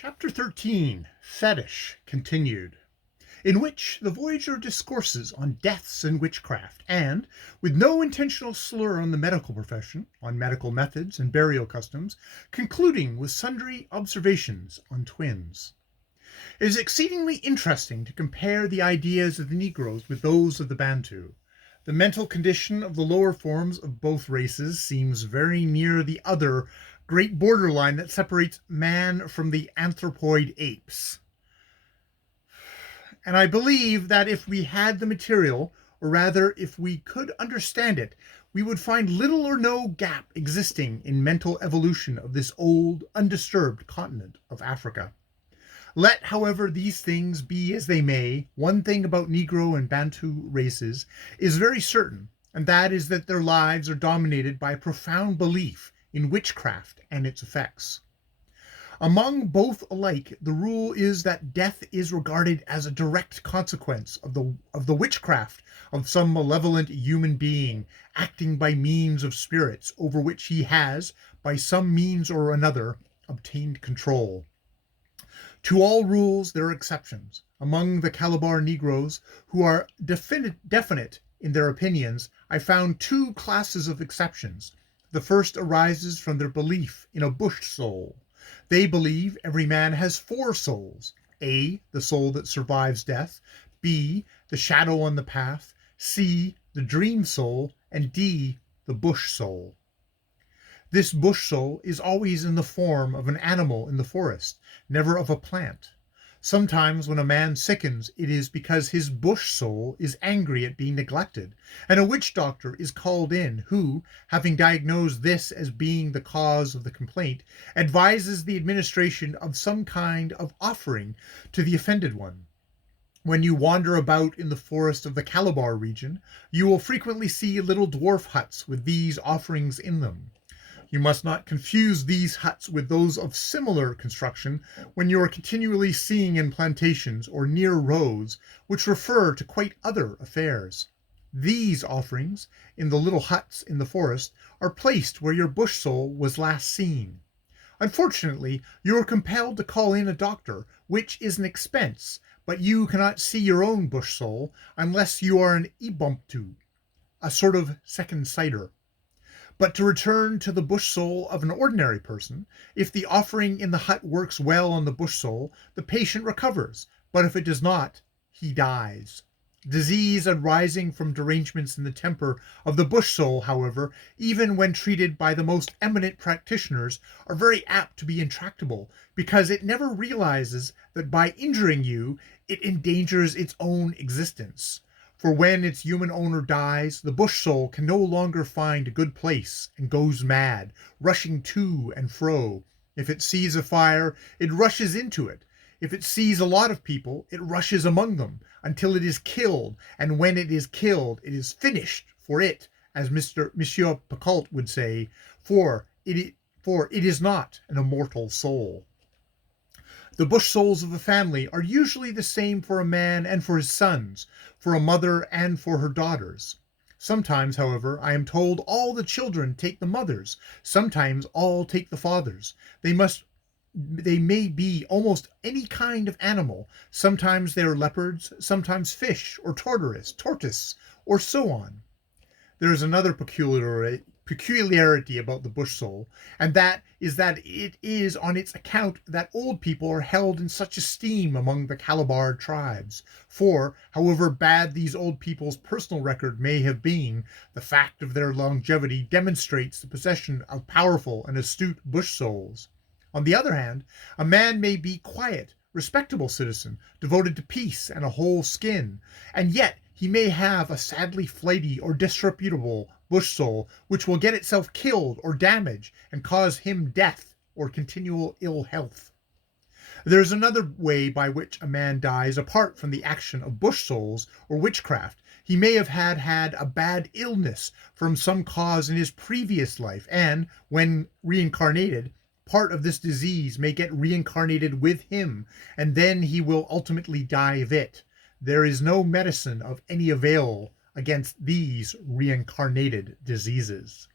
Chapter 13, Ftsh, continued, in which the voyager discourses on deaths and witchcraft, and, with no intentional slur on the medical profession, on medical methods and burial customs, concluding with sundry observations on twins. It is exceedingly interesting to compare the ideas of the Negroes with those of the Bantu. The mental condition of the lower forms of both races seems very near the other great borderline that separates man from the anthropoid apes. And I believe that if we had the material, or rather if we could understand it, we would find little or no gap existing in mental evolution of this old, undisturbed continent of Africa. Let, however, these things be as they may, one thing about Negro and Bantu races is very certain, and that is that their lives are dominated by a profound belief in witchcraft and its effects. Among both alike, the rule is that death is regarded as a direct consequence of the witchcraft of some malevolent human being acting by means of spirits over which he has, by some means or another, obtained control. To all rules there are exceptions. Among the Calabar Negroes, who are definite in their opinions, I found two classes of exceptions. The first arises from their belief in a bush soul. They believe every man has four souls: A, the soul that survives death; B, the shadow on the path; C, the dream soul; and D, the bush soul. This bush soul is always in the form of an animal in the forest, never of a plant. Sometimes when a man sickens, it is because his bush soul is angry at being neglected, and a witch doctor is called in, who, having diagnosed this as being the cause of the complaint, advises the administration of some kind of offering to the offended one. When you wander about in the forest of the Calabar region, you will frequently see little dwarf huts with these offerings in them. You must not confuse these huts with those of similar construction when you are continually seeing in plantations or near roads, which refer to quite other affairs. These offerings, in the little huts in the forest, are placed where your bush soul was last seen. Unfortunately, you are compelled to call in a doctor, which is an expense, but you cannot see your own bush soul unless you are an Ibumptu, a sort of second sighter. But to return to the bush soul of an ordinary person, if the offering in the hut works well on the bush soul, the patient recovers, but if it does not, he dies. Disease arising from derangements in the temper of the bush soul, however, even when treated by the most eminent practitioners, are very apt to be intractable, because it never realizes that by injuring you, it endangers its own existence. For when its human owner dies, the bush soul can no longer find a good place and goes mad, rushing to and fro. If it sees a fire, it rushes into it. If it sees a lot of people, it rushes among them until it is killed, and when it is killed, it is finished for it, as Monsieur Picault would say, for it is not an immortal soul. The bush souls of a family are usually the same for a man and for his sons, for a mother and for her daughters. Sometimes, however, I am told all the children take the mothers, sometimes all take the fathers. They may be almost any kind of animal. Sometimes they are leopards, sometimes fish or tortoise, or so on. There is another peculiarity about the bush soul, and that it is on its account that old people are held in such esteem among the Calabar tribes. For, however bad these old people's personal record may have been, the fact of their longevity demonstrates the possession of powerful and astute bush souls. On the other hand, a man may be quiet, respectable citizen, devoted to peace and a whole skin, and yet he may have a sadly flighty or disreputable bush soul, which will get itself killed or damaged and cause him death or continual ill health. There is another way by which a man dies apart from the action of bush souls or witchcraft. He may have had a bad illness from some cause in his previous life, and, when reincarnated, part of this disease may get reincarnated with him, and then he will ultimately die of it. There is no medicine of any avail against these reincarnated diseases.